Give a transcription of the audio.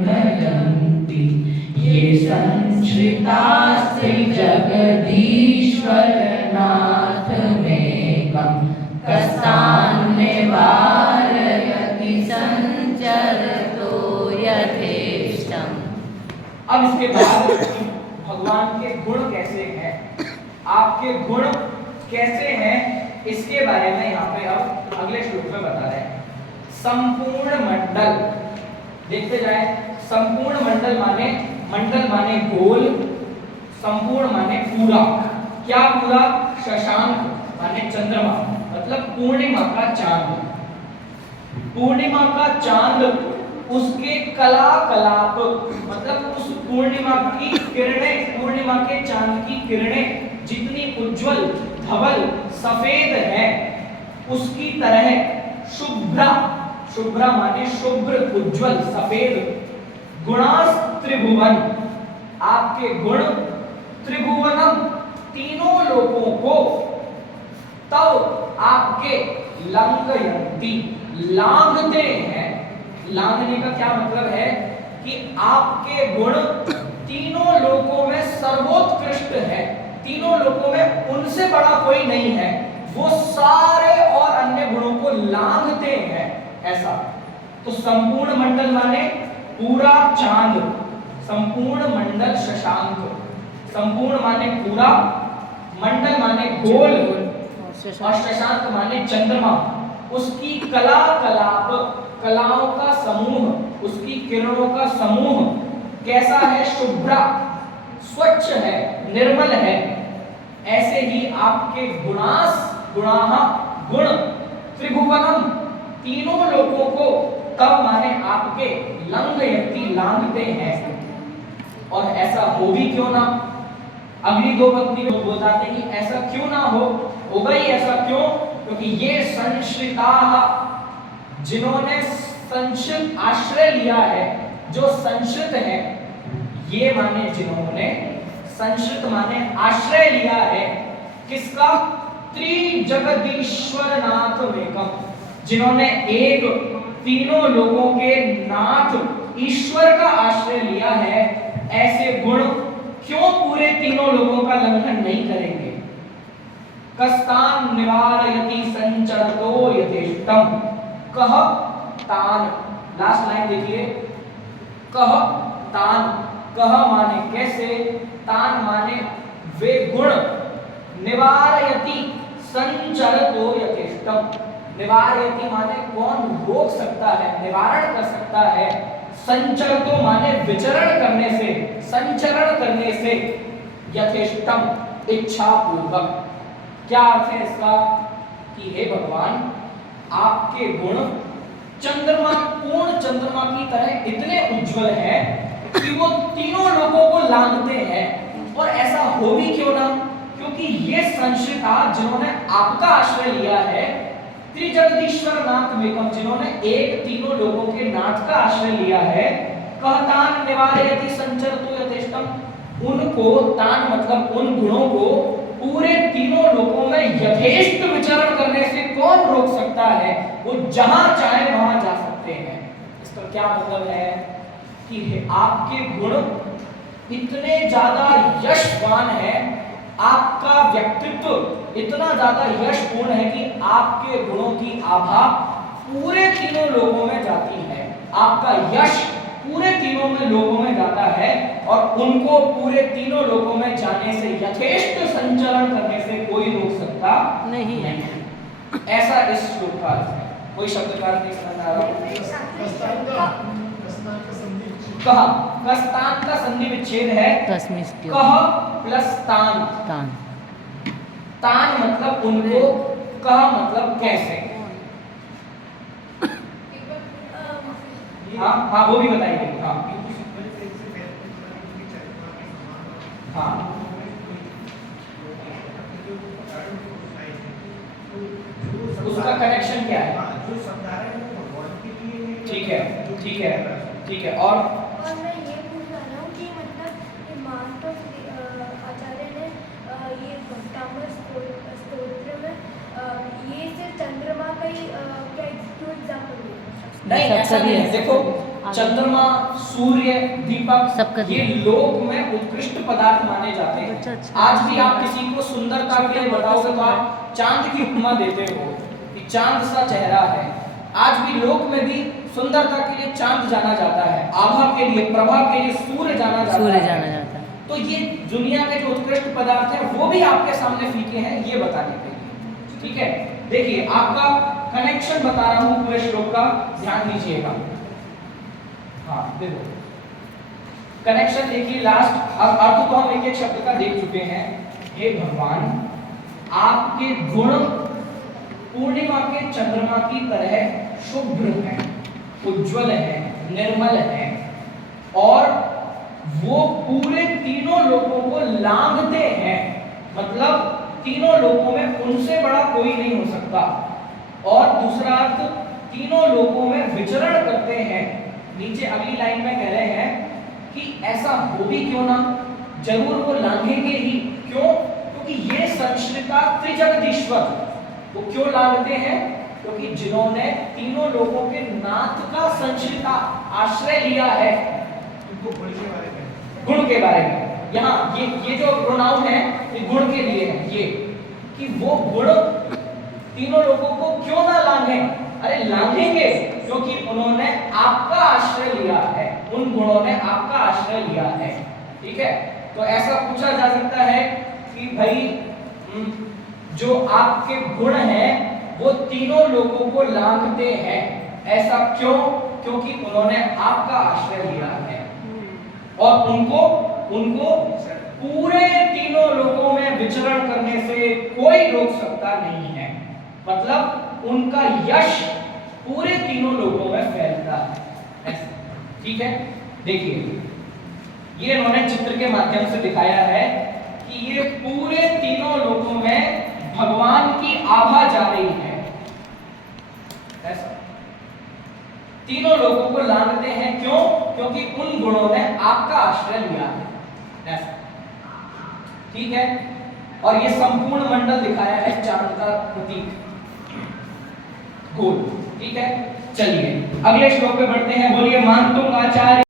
भजन्ति ये संश्रितास्ते जगदीश्वरनाथमेकं कस्तान् निवारयति संचरतो यथेष्टम्। अब इसके बाद भगवान के गुण कैसे हैं, आपके गुण कैसे हैं, इसके बारे में यहाँ पे अब अगले श्लोक में बता रहे हैं। संपूर्ण मंडल देखते जाए। संपूर्ण मंडल माने गोल, संपूर्ण माने पूरा। क्या पूरा? शशांक माने चंद्रमा, मतलब पूर्णिमा का चांद। पूर्णिमा का चांद, उसके कला कलाप, मतलब उस पूर्णिमा की किरणें, पूर्णिमा के चांद की किरणें जितनी उज्जवल, धवल, सफेद है, उसकी तरह शुभ्रा, शुभ्रा माने शुभ्र, उज्जवल, सफेद। गुणास त्रिभुवन, आपके गुण त्रिभुवनम, तीनों लोगों को, तब आपके लंघयन्ति, लांघते हैं। लांघने का क्या मतलब है कि आपके गुण तीनों लोगों में सर्वोत्कृष्ट है, तीनों लोगों में उनसे बड़ा कोई नहीं है, वो सारे और अन्य गुणों को लांघते हैं, ऐसा। तो संपूर्ण मंडल माने पूरा चांद, संपूर्ण मंडल शशांक, संपूर्ण माने पूरा, मंडल माने गोल और शशांक माने चंद्रमा। उसकी कला कलाप, कलाओं का समूह, उसकी किरणों का समूह कैसा है? शुभ्रा, स्वच्छ है, निर्मल है। ऐसे ही आपके गुणास, गुणाह, गुण त्रिभुवनम, तीनों लोगों को, तब माने आपके लंघयन्ति, लांघते हैं। और ऐसा हो भी क्यों ना, अगली दो पंक्ति में बताते हैं ऐसा क्यों ना होगा ही ऐसा क्यों? क्योंकि ये संश्रिताः, जिन्होंने संश्रित आश्रय लिया है, जो संश्रित है, ये माने जिन्होंने, संश्रित माने आश्रय लिया है, किसका? त्रिजगदीश्वरनाथमेकं, जिन्होंने एक, तीनों लोगों के नाथ ईश्वर का आश्रय लिया है, ऐसे गुण क्यों पूरे तीनों लोगों का लंघन नहीं करेंगे? कस्तान निवारयति संचरतो यथेष्टम। कह तान, लास्ट लाइन देखिए, कह तान, कह माने कैसे, तान माने वे गुण, निवारयति संचरतो यथेष्टम। निवारयति माने कौन रोक सकता है, निवारण कर सकता है। संचरतो माने विचरण करने से, संचरण करने से, यथेष्टम इच्छा पूर्वक। क्या अर्थ है इसका? कि हे भगवान, आपके गुण चंद्रमा, पूर्ण चंद्रमा की तरह इतने उज्जवल है कि वो तीनों लोगों को लांघते हैं। और ऐसा हो भी क्यों ना? क्योंकि ये संश्रिता, जिन्होंने आपका आश्रय लिया है, त्रिजगदीश्वरनाथमेकं, जिन्होंने एक, तीनों लोगों के नाथ का आश्रय लिया है, कहतान निवारयति संचरतो यथेष्टम, उनको, तान मतलब उन गुणों को, पूरे तीनों लोगों में यथेष्ट विचरण करने से कौन रोक सकता है? वो जहां चाहे वहां जा सकते हैं। इसका क्या मतलब है कि आपके गुण इतने ज्यादा यशवान है, आपका व्यक्तित्व इतना ज्यादा यशपूर्ण है कि आपके गुणों की आभा पूरे तीनों लोगों में जाती है, आपका यश पूरे तीनों में लोगों में जाता है, और उनको पूरे तीनों लोगों में जाने से, यथेष्ट संचरण करने से कोई रोक सकता नहीं। ऐसा इस श्लोक का अर्थ है। कोई शब्द का अर्थ नहीं समझ आ रहा? कह, कस्तान का संधि विच्छेद है, कह प्लस तान। तान मतलब उनको, कह मतलब कैसे। हाँ हाँ, वो भी बताइए। हाँ हाँ, उसका कनेक्शन क्या है? ठीक है, ठीक है, ठीक है। और मैं ये पूछ रहा हूँ कि मतलब आचार्य ने ये भक्तामर स्तोत्र में ये सिर्फ चंद्रमा का ही क्या एग्जाम्पल दिया? नहीं, ऐसा नहीं है। देखो चंद्रमा, सूर्य, दीपक सबका ये लोक में उत्कृष्ट पदार्थ माने जाते अच्छा, हैं। अच्छा। आज भी आप किसी को सुंदरता के लिए बताओगे तो आप चांद की उपमा देते हो कि चांद सा चेहरा है। आज भी लोक में भी सुंदरता के लिए चांद जाना जाता है, आभा के लिए, प्रभा के लिए सूर्य जाना जाता सूर्य है। जाना जाता है। तो ये दुनिया के जो उत्कृष्ट पदार्थ हैं वो भी आपके सामने फीके हैं, ये बताने के लिए। ठीक है, देखिए आपका कनेक्शन बता रहा हूं पूरे श्लोक का, ध्यान दीजिएगा। हाँ देखो कनेक्शन देखिए, लास्ट अर्थ तो हम एक एक शब्द का देख चुके हैं। हे भगवान, आपके गुण पूर्णिमा के चंद्रमा की तरह शुभ्र है, उज्जवल है, निर्मल है और वो पूरे तीनों लोगों को लांघते हैं। मतलब तीनों लोगों में उनसे बड़ा कोई नहीं हो सकता। और दूसरा अर्थ, तीनों लोगों में विचरण करते हैं। नीचे अगली लाइन में कह रहे हैं कि ऐसा हो भी क्यों ना, जरूर वो लांघेंगे ही। क्यों? क्योंकि ये संश्रिता त्रिजगदीश्वर, वो क्यों लांघते हैं? क्योंकि जिन्होंने तीनों लोगों के नाथ का संश्रिता आश्रय लिया है। गुण के बारे में यहाँ ये जो प्रोनाउन है ये गुण के लिए है, ये कि वो गुण तीनों लोगों को क्यों ना लांघे। अरे लांघेंगे क्योंकि उन्होंने आपका आश्रय लिया है, उन गुणों ने आपका आश्रय लिया है। ठीक है, तो ऐसा पूछा जा सकता है कि भाई जो आपके गुण हैं वो तीनों लोगों को लांघते हैं, ऐसा क्यों? क्योंकि उन्होंने आपका आश्रय लिया है और उनको पूरे तीनों लोगों में विचरण करने से कोई रोक सकता नहीं है। मतलब उनका यश पूरे तीनों लोगों में फैलता है। ठीक है, देखिए ये इन्होंने चित्र के माध्यम से दिखाया है कि ये पूरे तीनों लोगों में भगवान की आभा जा रही है। ऐसा तीनों लोगों को लांघते हैं, क्यों? क्योंकि उन गुणों ने आपका आश्रय लिया है। ऐसा ठीक है, और ये संपूर्ण मंडल दिखाया है चांद का प्रतीक गोल। ठीक है, चलिए अगले श्लोक पे बढ़ते हैं। बोलिए, मान तुम आचार्य